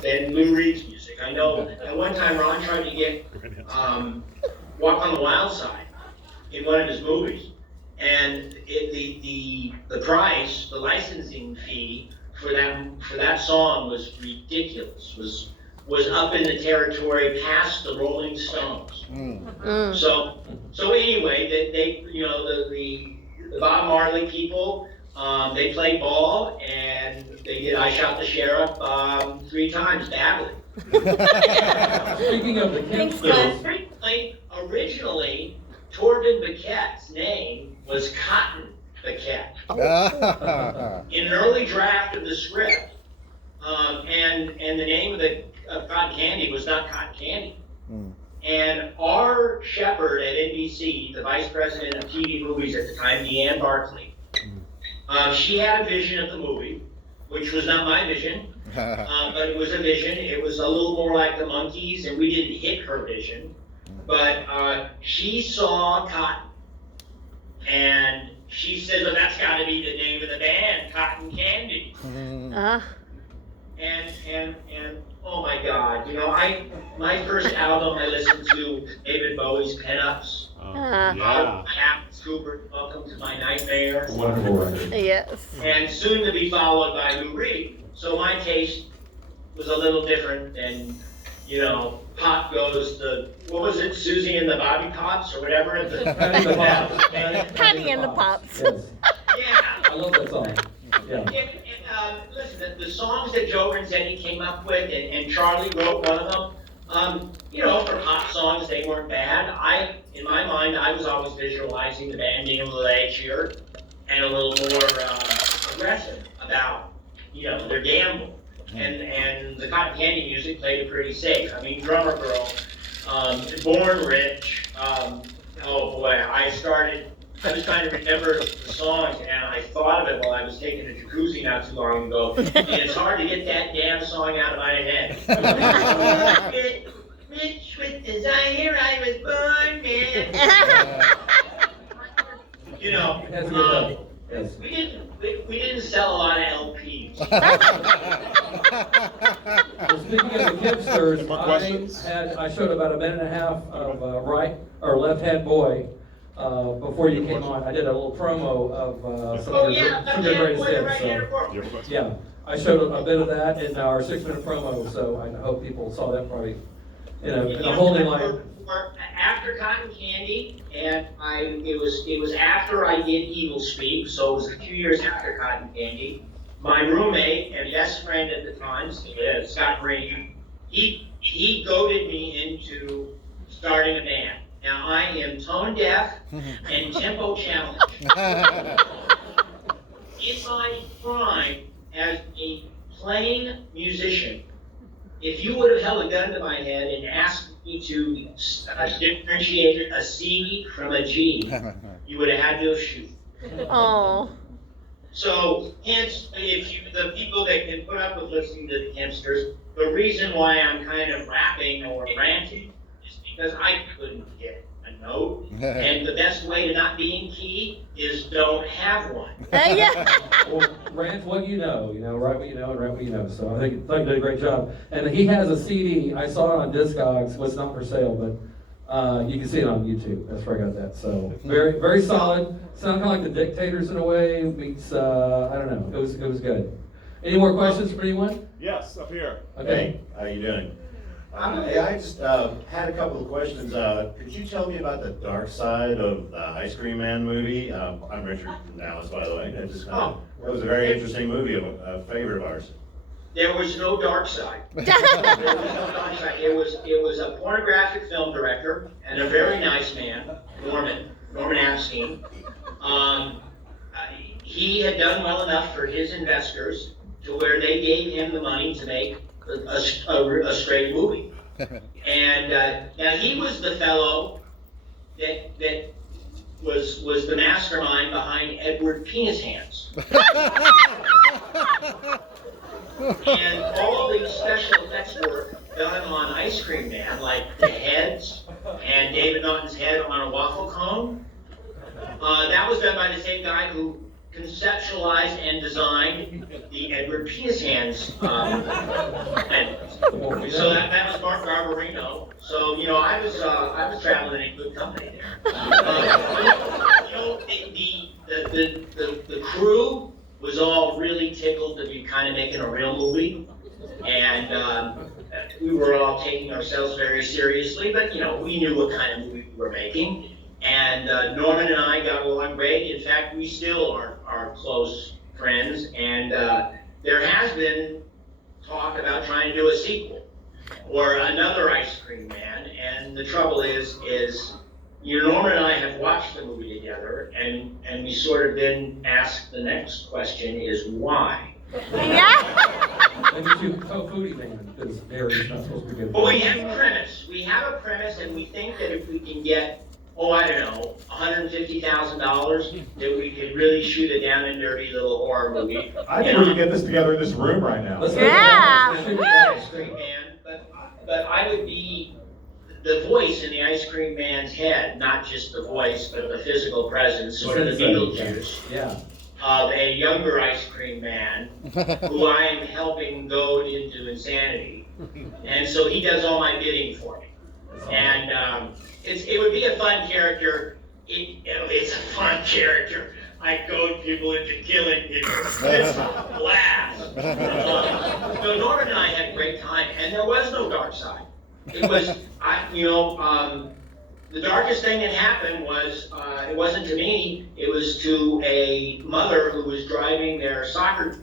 than Lou Reed's music. I know at one time Ron tried to get Walk on the Wild Side in one of his movies, and the price, the licensing fee for that song was ridiculous. Was up in the territory past the Rolling Stones. So anyway, they the Bob Marley people, they played ball and they did I Shot the Sheriff 3 times badly. Speaking of the Kempsters, Originally, Torben Becket's name was Cotton Becket. In an early draft of the script, and the name of Cotton Candy was not Cotton Candy. And our shepherd at NBC, the vice president of TV movies at the time, Deanne Barkley, she had a vision of the movie, which was not my vision, but it was a vision. It was a little more like the Monkees, and we didn't hit her vision. But she saw Cotton, and she said, well, that's got to be the name of the band, Cotton Candy. And oh my God, my first album I listened to David Bowie's Pen-Ups. Cooper, Welcome to My Nightmare. wonderful record. Yes. And soon to be followed by Lou Reed. So my taste was a little different than, pop goes to, what was it, Susie and the Bobby Pops or whatever? Patty and the Pops. Yes. Yeah. I love that song. Yeah. Listen, the songs that Joe Renzetti came up with, and Charlie wrote one of them, for pop songs, they weren't bad. In my mind, I was always visualizing the band being a little edgier and a little more aggressive about, their gamble. And the Cotton Candy music played it pretty safe. I mean, Drummer Girl, Born Rich, oh boy, I was trying to remember the songs, and I thought of it while I was taking a jacuzzi not too long ago, and it's hard to get that damn song out of my head. Rich with desire, I was born rich. Yes. We didn't sell a lot of LPs. Well, speaking of the Kempsters, I showed about a minute and a half of right or left hand boy before you came on. I did a little promo of some of your greatest hits. So, yeah, I showed a bit of that in our 6-minute promo. So I hope people saw that probably in a holding line. After Cotton Candy, and it was after I did Evil Speak, so it was a few years after Cotton Candy. My roommate and best friend at the time, Scott Green, he goaded me into starting a band. Now I am tone deaf and tempo challenged. In my prime as a playing musician, if you would have held a gun to my head and asked me to differentiate a C from a G, you would have had to shoot. Oh. So, hence, the people that can put up with listening to the Kempsters, the reason why I'm kind of rapping or ranting is because I couldn't get a note, and the best way to not be in key is don't have one. Well, rant what you know, write what you know and write what you know. So I think you did a great job. And he has a CD. I saw it on Discogs. Well, it's not for sale, but you can see it on YouTube. That's where I got that. So very, very solid. Sounded kind of like the Dictators in a way. Meets I don't know. It was good. Any more questions for anyone? Yes, up here. Okay. Hey, how you doing? Hey, I just had a couple of questions. Could you tell me about the dark side of the Ice Cream Man movie? I'm Richard from Dallas, by the way. It was a very interesting movie, a favorite of ours. There was no dark side. It was a pornographic film director and a very nice man, Norman Epstein. He had done well enough for his investors to where they gave him the money to make a straight movie. And now he was the fellow that was the mastermind behind Edward Penis Hands. And all the special effects work done on Ice Cream Man, like the heads and David Naughton's head on a waffle cone, that was done by the same guy who conceptualized and designed the Edward Penis Hands. you know. So, you know, I was traveling in good company there. You know, the crew was all really tickled to be kind of making a real movie. And we were all taking ourselves very seriously, but, you know, we knew what kind of movie we were making. And Norman and I got along great. In fact, we still are close friends. And there has been talk about trying to do a sequel or another Ice Cream Man. And the trouble is, you know, Norman and I have watched the movie together, and we sort of then ask the next question is why? Yeah. And the foodie man is very not supposed to be good. Well, we have a premise. We have a premise, and we think that if we can get, I don't know, $150,000, that we could really shoot a down and dirty little horror movie. I think we can get this together in this room right now. Let's Yeah. do it. Ice Cream Man, but I would be the voice in the Ice Cream Man's head, not just the voice, but the physical presence, sort of the Beetlejuice Yeah. of a younger Ice Cream Man who I am helping goad into insanity. And so he does all my bidding for me. And it would be a fun character. It's a fun character. I goad people into killing people. It's a blast. So Norman and I had a great time, and there was no dark side. It was, the darkest thing that happened was, it wasn't to me, it was to a mother who was driving her soccer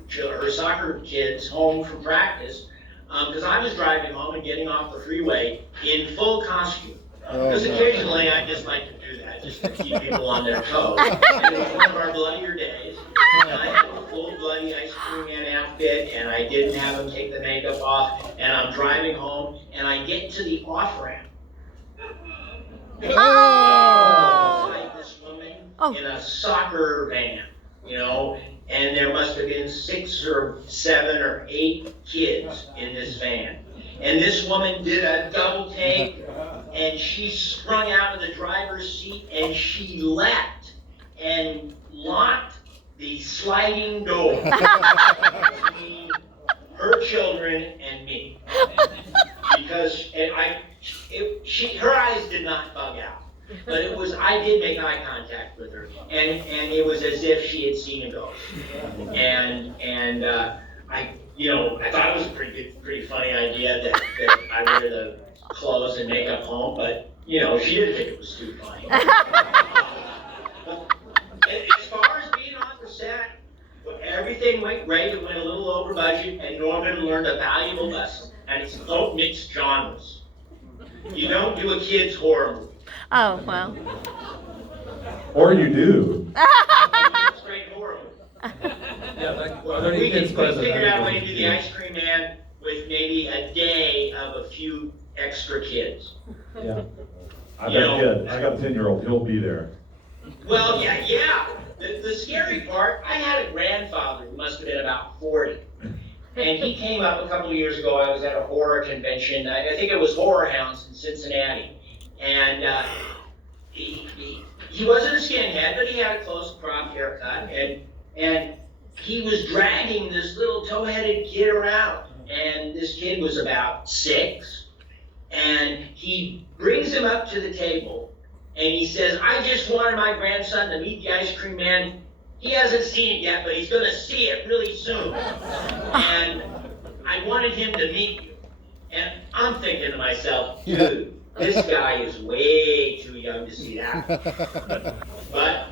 kids home from practice, because I was driving home and getting off the freeway in full costume. Because occasionally I just like to do that, just to keep people on their toes. And it was one of our bloodier days, and I had a full bloody Ice Cream Man outfit, and I didn't have them take the makeup off, and I'm driving home, and I get to the off-ramp. Oh. Beside this woman in a soccer van, you know, and there must have been 6 or 7 or 8 kids in this van. And this woman did a double take, and she sprung out of the driver's seat, and she leapt and locked the sliding door between her children and me. Because her eyes did not bug out. But I did make eye contact with her, and it was as if she had seen a ghost. And I thought it was a pretty funny idea that I wear the clothes and makeup home, but she didn't think it was too funny. As far as being on the set, everything went great. It went a little over budget, and Norman learned a valuable lesson, and it's don't mix genres. You don't do a kid's horror movie. Oh, well. Or you do. It's a great horror movie. Yeah, We figured out a way to do the Ice Cream Man with maybe a day of a few extra kids. Yeah. I got a 10-year-old. He'll be there. Well, yeah. The scary part, I had a grandfather who must have been about 40. And he came up a couple of years ago. I was at a horror convention. I think it was Horror Hounds in Cincinnati. And he wasn't a skinhead, but he had a close crop haircut. And he was dragging this little tow-headed kid around. And this kid was about 6. And he brings him up to the table. And he says, I just wanted my grandson to meet the Ice Cream Man. He hasn't seen it yet, but he's going to see it really soon. And I wanted him to meet you. And I'm thinking to myself, dude, this guy is way too young to see that. But,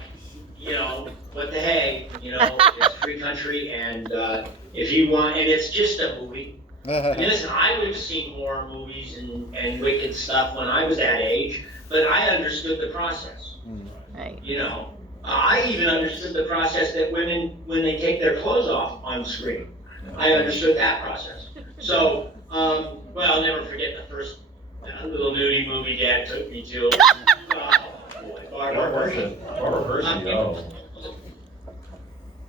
what the hey, it's free country, and if you want, and it's just a movie. And listen, I would have seen horror movies and wicked stuff when I was that age, but I understood the process. Right. I even understood the process that women, when they take their clothes off on screen, I understood that process. So, I'll never forget the first little nudie movie Dad took me to. Barbara Hershey. Barbara Hershey, oh.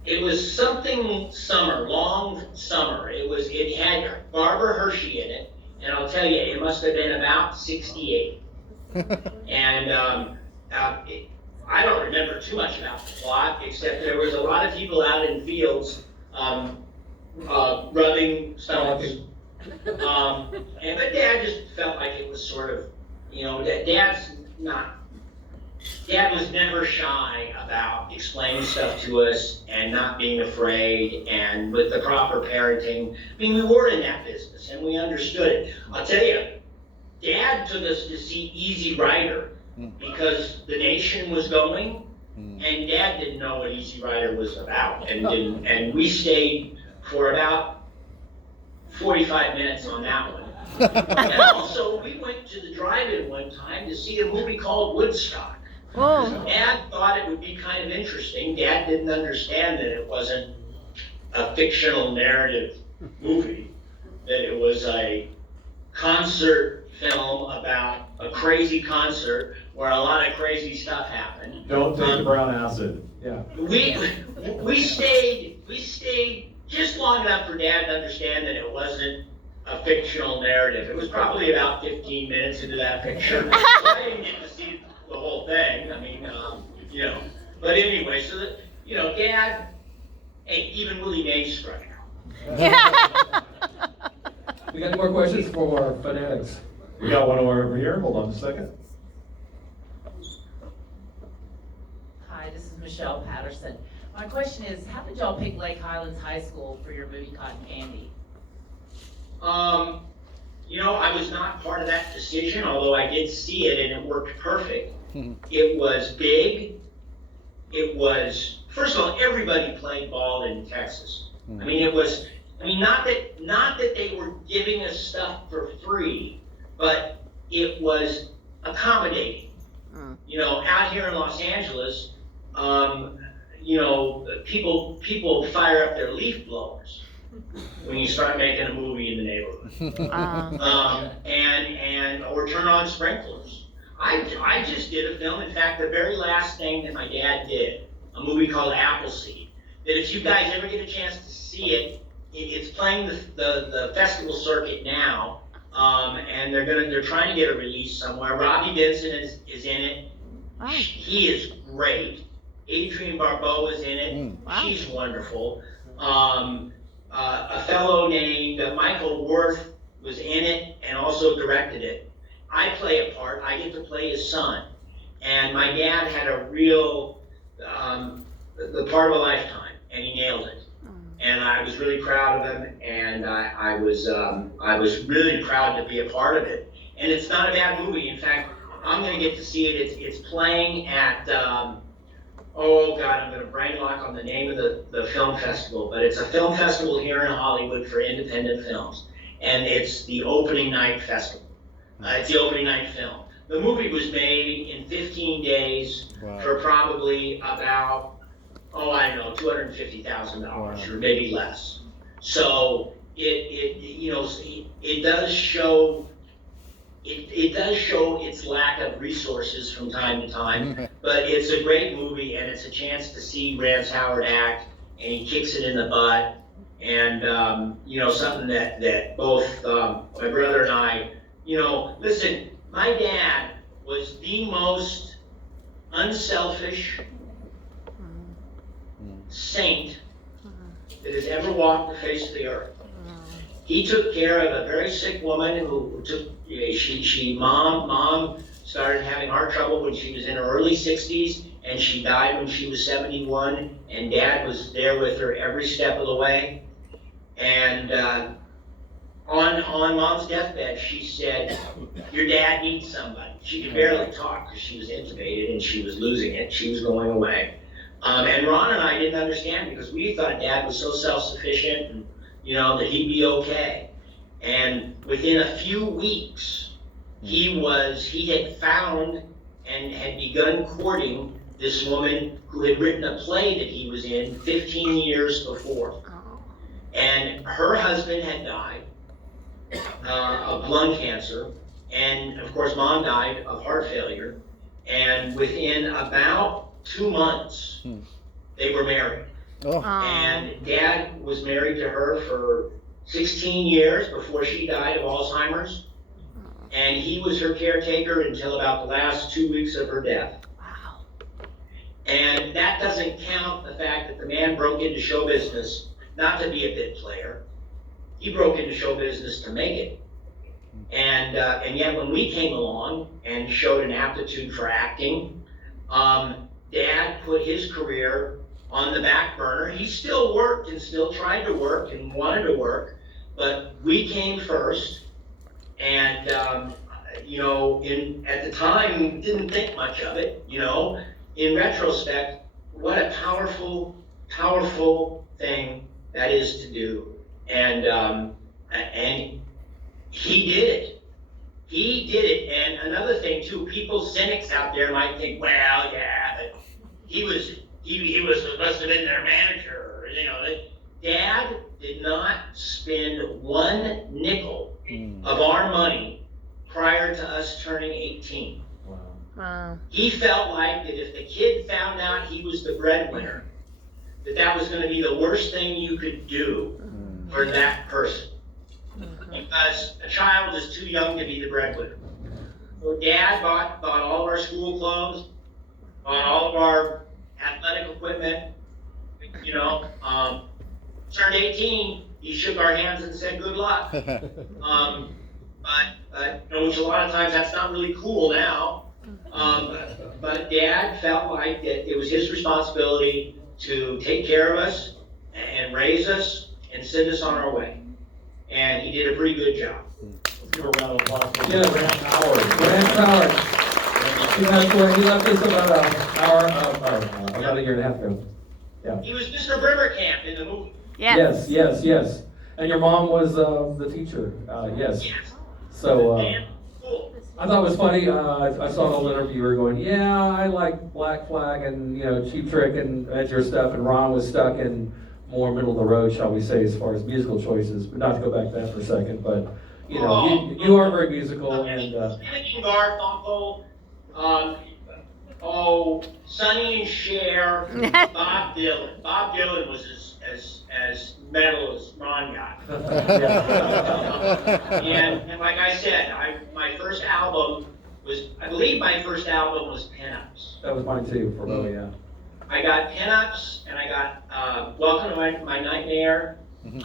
It was something summer, long summer. It had Barbara Hershey in it, and I'll tell you, it must have been about 68. And I don't remember too much about the plot, except there was a lot of people out in fields rubbing stomachs. But Dad just felt like it was sort of, Dad was never shy about explaining stuff to us and not being afraid, and with the proper parenting. I mean, we were in that business and we understood it. I'll tell you, Dad took us to see Easy Rider because the nation was going, and Dad didn't know what Easy Rider was about, and we stayed for about 45 minutes on that one. And also, we went to the drive-in one time to see a movie called Woodstock. Whoa. Dad thought it would be kind of interesting. Dad didn't understand that it wasn't a fictional narrative movie, that it was a concert film about a crazy concert where a lot of crazy stuff happened. Don't take the brown acid. Yeah. We stayed just long enough for Dad to understand that it wasn't a fictional narrative. It was probably about 15 minutes into that picture, so I didn't get to see the whole thing. I mean, but anyway, so that, Dad, and even Willie Mays struck out. Yeah. We got any more questions for our fanatics? We got one over here. Hold on a second. Hi, this is Michelle Patterson. My question is, how did y'all pick Lake Highlands High School for your movie Cotton Candy? I was not part of that decision, although I did see it and it worked perfect. It was big. It was, first of all, everybody played ball in Texas. I mean, not that they were giving us stuff for free, but it was accommodating. Out here in Los Angeles, people fire up their leaf blowers when you start making a movie in the neighborhood, or turn on sprinklers. I just did a film. In fact, the very last thing that my dad did, a movie called Appleseed, that if you guys ever get a chance to see it, it's playing the festival circuit now, and they're trying to get a release somewhere. Robbie Benson is in it. Wow. He is great. Adrienne Barbeau is in it. Wow. She's wonderful. A fellow named Michael Worth was in it and also directed it. I play a part. I get to play his son. And my dad had a real, the part of a lifetime, and he nailed it. And I was really proud of him, and I was really proud to be a part of it. And it's not a bad movie. In fact, I'm going to get to see it. It's playing at, oh God, I'm going to brain lock on the name of the film festival, but it's a film festival here in Hollywood for independent films. And it's the opening night festival. It's the opening night film. The movie was made in 15 days for probably about, $250,000 or maybe less. So it does show its lack of resources from time to time, but it's a great movie, and it's a chance to see Rance Howard act, and he kicks it in the butt, and something that both my brother and I, listen, my dad was the most unselfish saint that has ever walked the face of the earth. He took care of a very sick woman who mom started having heart trouble when she was in her early 60s, and she died when she was 71, and Dad was there with her every step of the way. And on Mom's deathbed, she said, "Your dad needs somebody." She could barely talk because she was intubated and she was losing it. She was going away. And Ron and I didn't understand, because we thought Dad was so self-sufficient and that he'd be okay. And within a few weeks, he had found and had begun courting this woman who had written a play that he was in 15 years before. And her husband had died of lung cancer, and of course Mom died of heart failure. And within about 2 months, they were married. And Dad was married to her for 16 years before she died of Alzheimer's. And he was her caretaker until about the last 2 weeks of her death. Wow. And that doesn't count the fact that the man broke into show business not to be a bit player. he broke into show business to make it. And yet when we came along and showed an aptitude for acting, Dad put his career on the back burner. He still worked and still tried to work and wanted to work, but we came first. And at the time, didn't think much of it. In retrospect, what a powerful, powerful thing that is to do. And he did it. He did it. And another thing too, people, cynics out there might think, well, yeah, but he must have been their manager. Dad did not spend one nickel of our money prior to us turning 18. Wow. He felt like that if the kid found out he was the breadwinner, that was going to be the worst thing you could do for that person. Because a child is too young to be the breadwinner. So Dad bought all of our school clothes, bought all of our athletic equipment, turned 18, he shook our hands and said good luck. But which a lot of times that's not really cool now. But Dad felt like that it was his responsibility to take care of us and raise us and send us on our way. And he did a pretty good job. Let's give a round of applause for Yeah. Grant Howard. Grant Howard. He left us about an hour, about a year and a half ago. Yeah. He was Mr. Brimmerkamp in the movie. Yes. Yes. And your mom was the teacher. Yes. Yes. So And cool. I thought it was funny. I saw an old interviewer going, "Yeah, I like Black Flag and Cheap Trick and Edger stuff," and Ron was stuck in more middle of the road, shall we say, as far as musical choices. But not to go back to that for a second, but you are very musical and. Garfunkel, Sonny and Cher, Bob Dylan. Bob Dylan was as metal as Ron got. And like I said, my first album was Pinups. That was mine too, for Bowie, yeah. I got Pinups and I got Welcome to My Nightmare. And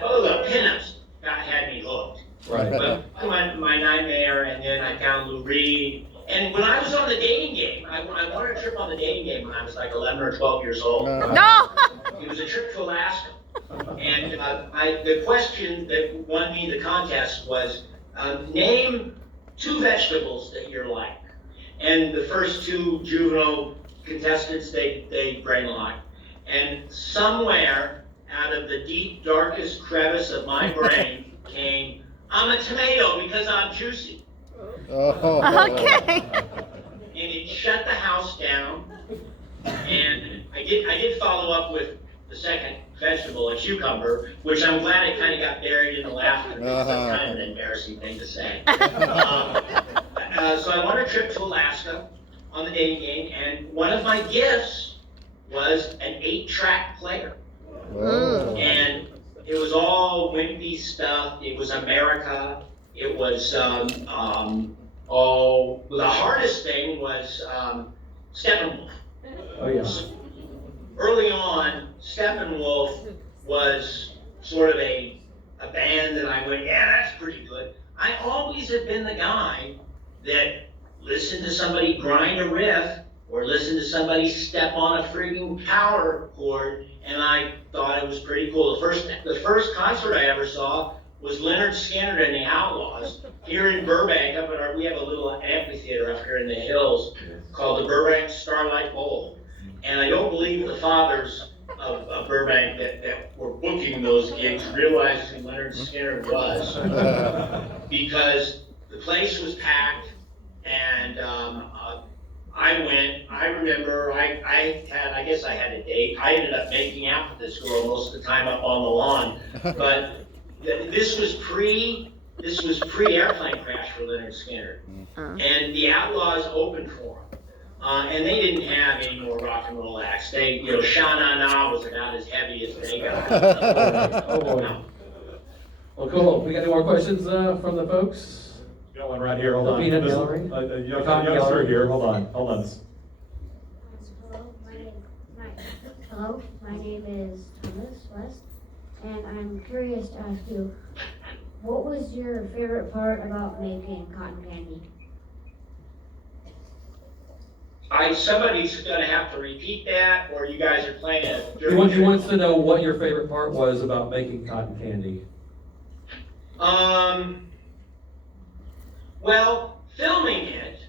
both of the Pinups had me hooked. Right. But my Nightmare, and then I found Lou Reed. And when I was on the dating game, I wanted a trip on the dating game when I was like 11 or 12 years old. No. It was a trip to Alaska. And the question that won me the contest was, name 2 vegetables that you're like. And the first 2 juvenile contestants, they brain locked. And somewhere out of the deep, darkest crevice of my brain came, I'm a tomato because I'm juicy. Okay. And it shut the house down. And I did follow up with the second vegetable, a cucumber, which I'm glad it kind of got buried in the laughter because that's kind of an embarrassing thing to say. So I won a trip to Alaska on the dating game, and one of my gifts was an 8-track player. And it was all wimpy stuff. It was America. It was, the hardest thing was Steppenwolf. Oh, yeah. Early on, Steppenwolf was sort of a band that I went, yeah, that's pretty good. I always have been the guy that listened to somebody grind a riff or listened to somebody step on a frigging power chord, and I thought it was pretty cool. The first concert I ever saw was Leonard Skinner and the Outlaws here in Burbank. We have a little amphitheater up here in the hills called the Burbank Starlight Bowl. And I don't believe the fathers of Burbank that were booking those gigs realized who Leonard Skinner was, because the place was packed, and I went. I remember I guess I had a date. I ended up making out with this girl most of the time up on the lawn, but this was pre airplane crash for Leonard Skinner, and the Outlaws opened for him. And they didn't have any more rock and roll acts. Sha Na Na was about as heavy as they got. Oh boy. Well, cool. We got any more questions from the folks? Got one right here, hold on. Peanut This- gallery? A youngster here, hold on. Hello, my name is Thomas West. and I'm curious to ask you, what was your favorite part about making cotton candy? Somebody's gonna have to repeat that, or you guys are playing it. He wants to know what your favorite part was about making cotton candy. Well, filming it,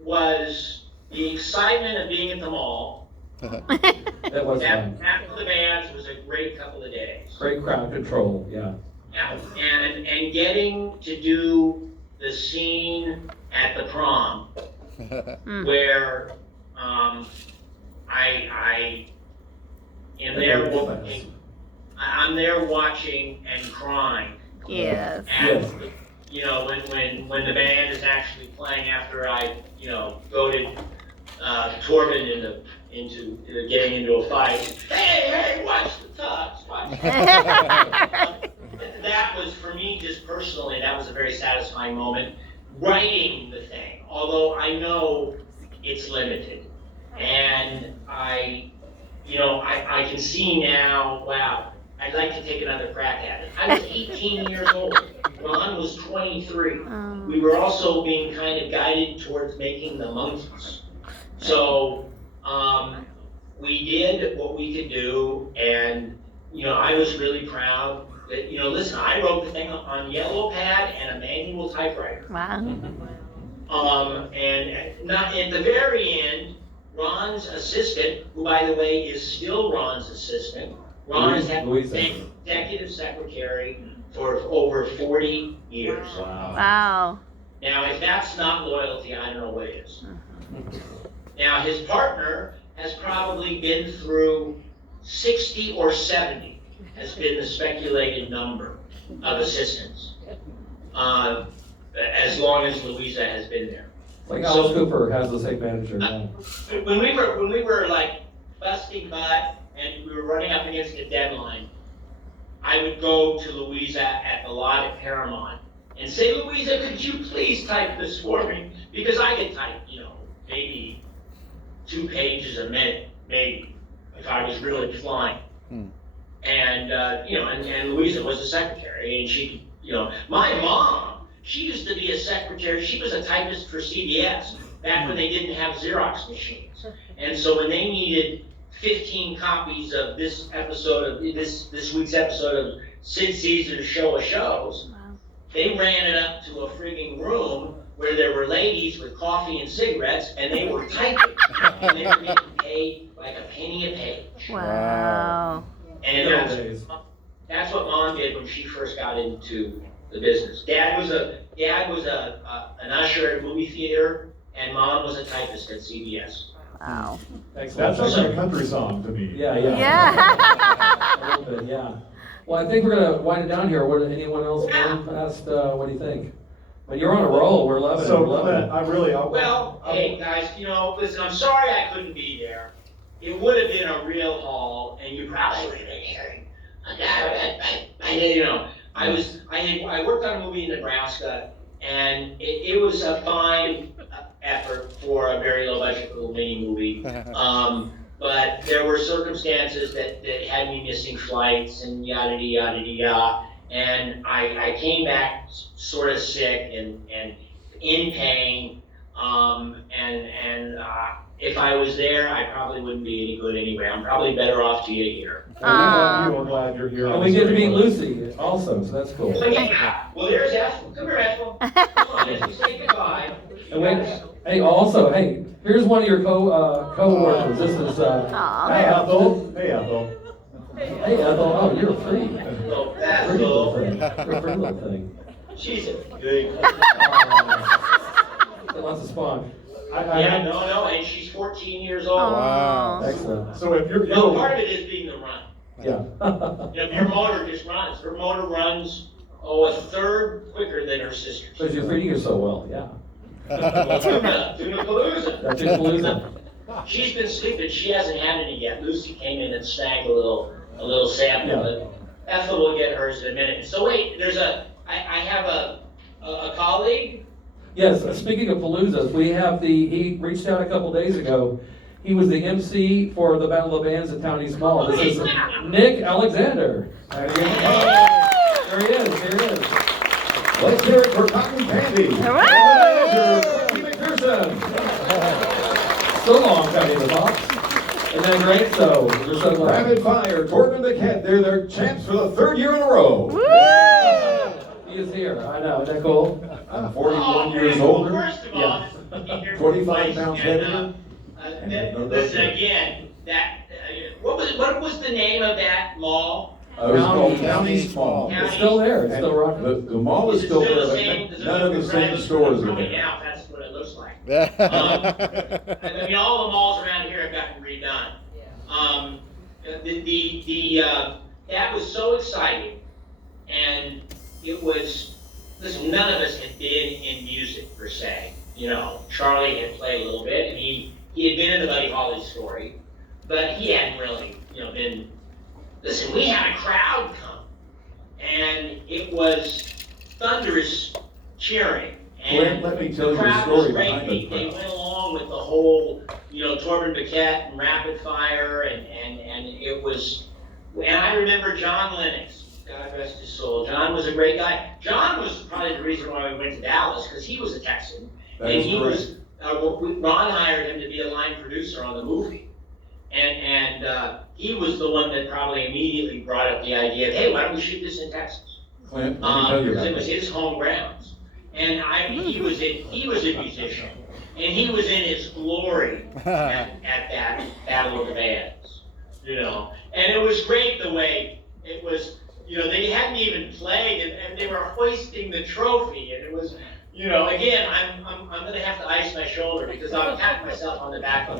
was the excitement of being at the mall. That was fun. After the bands was a great couple of days. Great crowd control, yeah. Yeah, and getting to do the scene at the prom where I am there watching. I'm there watching and crying. Yes. And you know, when the band is actually playing after I goaded Torben into getting into a fight. Hey, watch the tux, watch. That was, for me, just personally, that was a very satisfying moment. Writing the thing, although I know it's limited, and I can see now. Wow, I'd like to take another crack at it. I was 18 years old. Ron was 23. We were also being kind of guided towards making the monkeys. So we did what we could do, and I was really proud that listen, I wrote the thing on yellow pad and a manual typewriter. Wow. And not at the very end, Ron's assistant, who by the way is still Ron's assistant, Ron has been executive secretary for over 40 years. Wow. Now, if that's not loyalty, I don't know what is. Now, his partner has probably been through 60 or 70, has been the speculated number of assistants, as long as Louisa has been there. Like Alice Cooper has the same manager now. When we were like busting butt and we were running up against a deadline, I would go to Louisa at the lot at Paramount and say, Louisa, could you please type this for me? Because I could type, maybe 2 pages a minute, maybe, if I was really flying. And, and Louisa was the secretary, and she, my mom, she used to be a secretary. She was a typist for CBS back when they didn't have Xerox machines. And so when they needed 15 copies of this episode of this week's episode of Sid Caesar's Show of Shows, they ran it up to a frigging room where there were ladies with coffee and cigarettes, and they were typing, and they were getting paid like a penny a page. Wow. And that's what Mom did when she first got into the business. Dad was an usher at a movie theater, and Mom was a typist at CBS. Wow. That sounds like a country song to me. Yeah. Yeah. A little bit, yeah. Well, I think we're gonna wind it down here. Anyone else want to ask, what do you think? But you're on a roll. We're loving it. So, We're loving Clint, it. Well, hey guys, listen, I'm sorry I couldn't be there. It would have been a real haul, and you probably would have been hearing. I worked on a movie in Nebraska, and it was a fine effort for a very low budget little mini movie. But there were circumstances that had me missing flights and yada yada yada. And I came back sort of sick and in pain. If I was there, I probably wouldn't be any good anyway. I'm probably better off to you here. We're glad you're here. And we get to meet Lucy also, so that's cool. So yeah, well, there's Ethel. Come here, Ethel. Come on, let's say goodbye. And wait, here's one of your co-workers. This is, Hey, Ethel. Hey, Ethel. Hey, Ethel. Oh, you're free. So that's Pretty little cool. thing. You're a pretty little thing. She's a good. Lots of spawn. Yeah, no, and she's 14 years old. Wow. Excellent. So if you're, No, part of it is being the run. Yeah. If your motor just runs, her motor runs, a third quicker than her sister's. Because you're feeding her so well, yeah. Tuna Palooza. That's your palooza. She's been sleeping, she hasn't had any yet. Lucy came in and snagged a little sample, Yeah. but Ethel will get hers in a minute. So wait, I have a colleague. Yes, speaking of paloozas, he reached out a couple days ago. He was the MC for the Battle of the Bands at Town East Mall. This is Nick Alexander. There he is. Here he is. Let's hear it for Cotton Candy. Manager, Ricky McPherson. So long, Cutty the Box. Isn't that great? So, we're so glad. Rapid Fire, Torben the Cat. They're their champs for the 3rd year in a row. He is here. I know. Isn't that cool? I'm 41 Oh, years well, older. First of all, Yeah. 25 pounds heavier. Listen again. What was the name of that mall? It was called Town East Mall. It's still there. It's still rocking. The mall is still there, but none of the same stores are Coming there. out, that's what it looks like. I mean, all the malls around here have gotten redone. That was so exciting, and it was. Listen, none of us had been in music per se. You know, Charlie had played a little bit, and he had been in the Buddy Holly story, but he hadn't really, been. Listen, we had a crowd come, and it was thunderous cheering. And Let me tell you the crowd story was behind great. the They crowd. went along with the whole, Torben Biquette and Rapid Fire, and it was. And I remember John Lennox. God rest his soul. John was a great guy. John was probably the reason why we went to Dallas, because he was a Texan. That And is he correct. was, Ron hired him to be a line producer on the movie. And he was the one that probably immediately brought up the idea of, hey, why don't we shoot this in Texas? Clint, let me tell you Because about it was that. his home grounds. And he was a musician. And he was in his glory at that Battle of the Bands, And it was great the way it was, they hadn't even played, and they were hoisting the trophy, and it was, again, I'm going to have to ice my shoulder because I'll pat myself on the back a lot.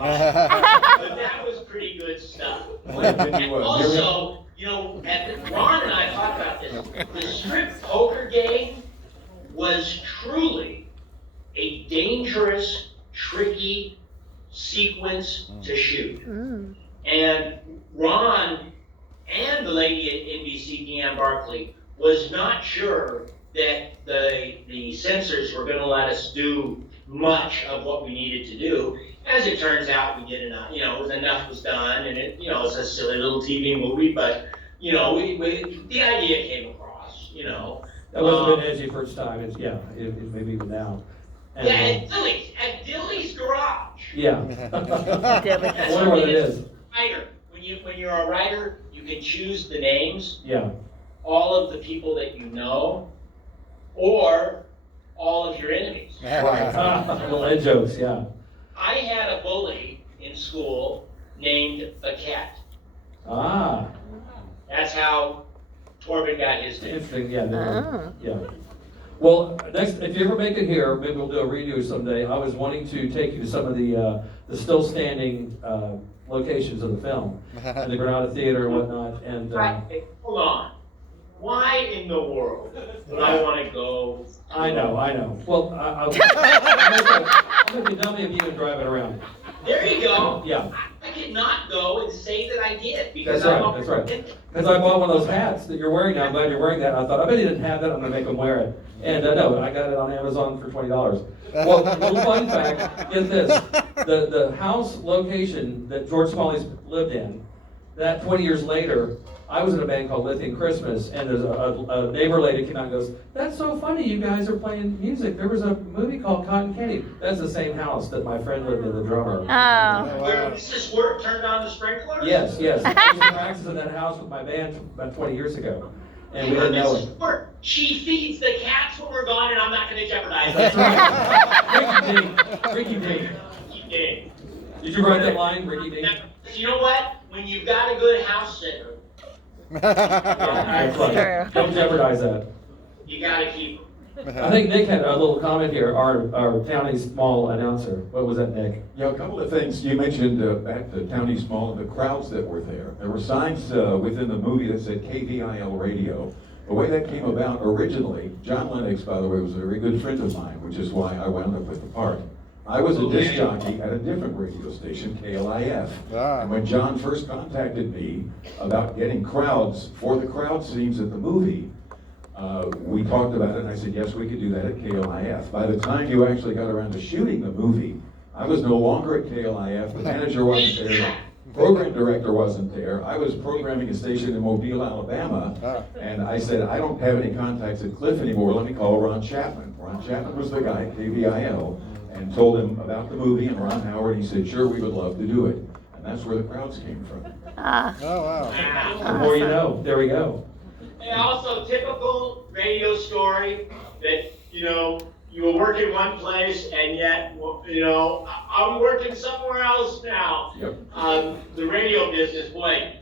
But that was pretty good stuff. Clint, can And you, also, Ron and I talked about this. The strip poker game was truly a dangerous, tricky sequence to shoot. And Ron and the lady at NBC, Deanne Barkley, was not sure that the censors were going to let us do much of what we needed to do. As it turns out, we did enough. Enough was done, and it's a silly little TV movie, but the idea came across. That wasn't been edgy first time. It's maybe even now. And, Yeah, at Dilly's Garage. yeah. I wonder what it is. Writer. When you're a writer, you can choose the names, Yeah. all of the people that you know, or all of your enemies. Little ed jokes, yeah. I had a bully in school named Biquette. Ah, That's how Torben got his name. interesting. Yeah. Yeah. Well, next, if you ever make it here, maybe we'll do a redo someday. I was wanting to take you to some of the still standing locations of the film, and the Granada Theater and whatnot. And Right. Hold on. Why in the world would I want to go? I know. Well, I'm gonna be dummy of you and drive it around. There you go. Yeah. I could not go and say that I did because That's right, I'm that's right. Because I bought one of those hats that you're wearing now. I'm glad you're wearing that. I thought, I bet he didn't have that. I'm going to make him wear it. And no, I got it on Amazon for $20. Well, little fun fact, get this. The house location that George Smalley's lived in, that 20 years later, I was in a band called Lithium Christmas, and there's a neighbor lady came out and goes, "That's so funny, you guys are playing music. There was a movie called Cotton Candy." That's the same house that my friend lived in, the drummer. Oh. Where Mrs. Wirt turned on the sprinklers? Yes. I used to practice in that house with my band about 20 years ago. And we didn't know it. Mrs. Wirt, she feeds the cats when we're gone, and I'm not going to jeopardize That's it. right. Ricky D. He did. Did you write that line, Ricky D? Now, you know what? When you've got a good house sitter, That's right. True. Don't jeopardize that. you got to keep them. I think Nick had a little comment here, our county small announcer. What was that, Nick? Yeah, a couple of things. You mentioned at the Town East Mall, the crowds that were there. There were signs within the movie that said KVIL radio. The way that came about originally, John Lennox, by the way, was a very good friend of mine, which is why I wound up with the part. I was a disc jockey at a different radio station, KLIF. And when John first contacted me about getting crowds for the crowd scenes at the movie, we talked about it, and I said, yes, we could do that at KLIF. By the time you actually got around to shooting the movie, I was no longer at KLIF, the manager wasn't there, the program director wasn't there. I was programming a station in Mobile, Alabama, and I said, I don't have any contacts at Cliff anymore, let me call Ron Chapman. Ron Chapman was the guy at KVIL, and told him about the movie, and Ron Howard, he said, sure, we would love to do it. And that's where the crowds came from. Ah, Oh, wow. The more you know. There we go. And also, typical radio story that, you were working one place and yet, I'm working somewhere else now. Yep. The radio business, boy,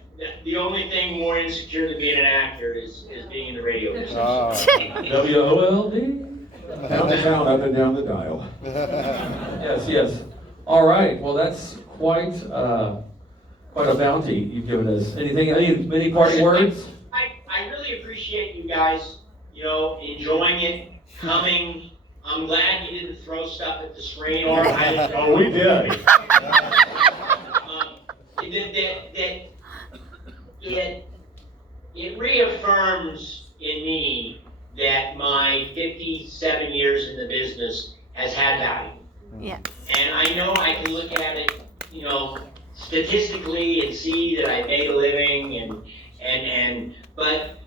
the only thing more insecure than being an actor is being in the radio business. WOLD? Down the town, up and down the dial. Yes, yes. All right. Well, that's quite a bounty you've given us. Any parting words? I really appreciate you guys, enjoying it, coming. I'm glad you didn't throw stuff at the screen or I didn't. Oh, we did. It reaffirms in me that my 57 years in the business has had value. yes. And I know I can look at it, statistically and see that I made a living but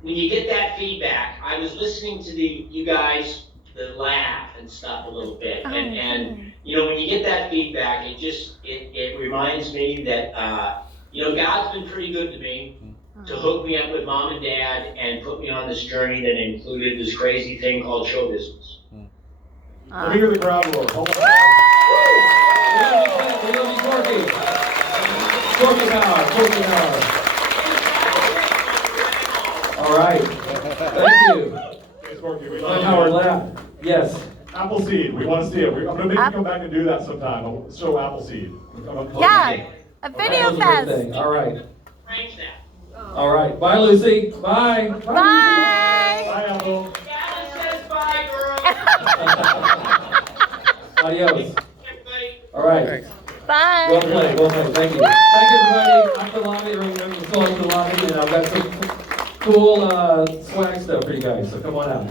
when you get that feedback, I was listening to you guys, the laugh and stuff a little bit. And when you get that feedback, it reminds me that, God's been pretty good to me to hook me up with mom and dad and put me on this journey that included this crazy thing called show business. Let me hear the crowd roar. Hold on. We love you, Corky. Corky power. All right. Thank you. Hey, Sparky, we Clint love Howard you. laugh. Yes. Appleseed, we want to see it. I'm going to make you come back and do that sometime. I'll show Appleseed. Yeah, a video That was a good fest. thing. All right. Arrange that. All right. Bye, Lucy. Bye. Bye. Bye, Apple. Dallas says bye, girl. Adios. Everybody. All right. Bye. Well played. Well played. Thank you. Thank you, everybody. I'm the lobby. We're still in the lobby, and I've got some cool swag stuff for you guys. So come on out.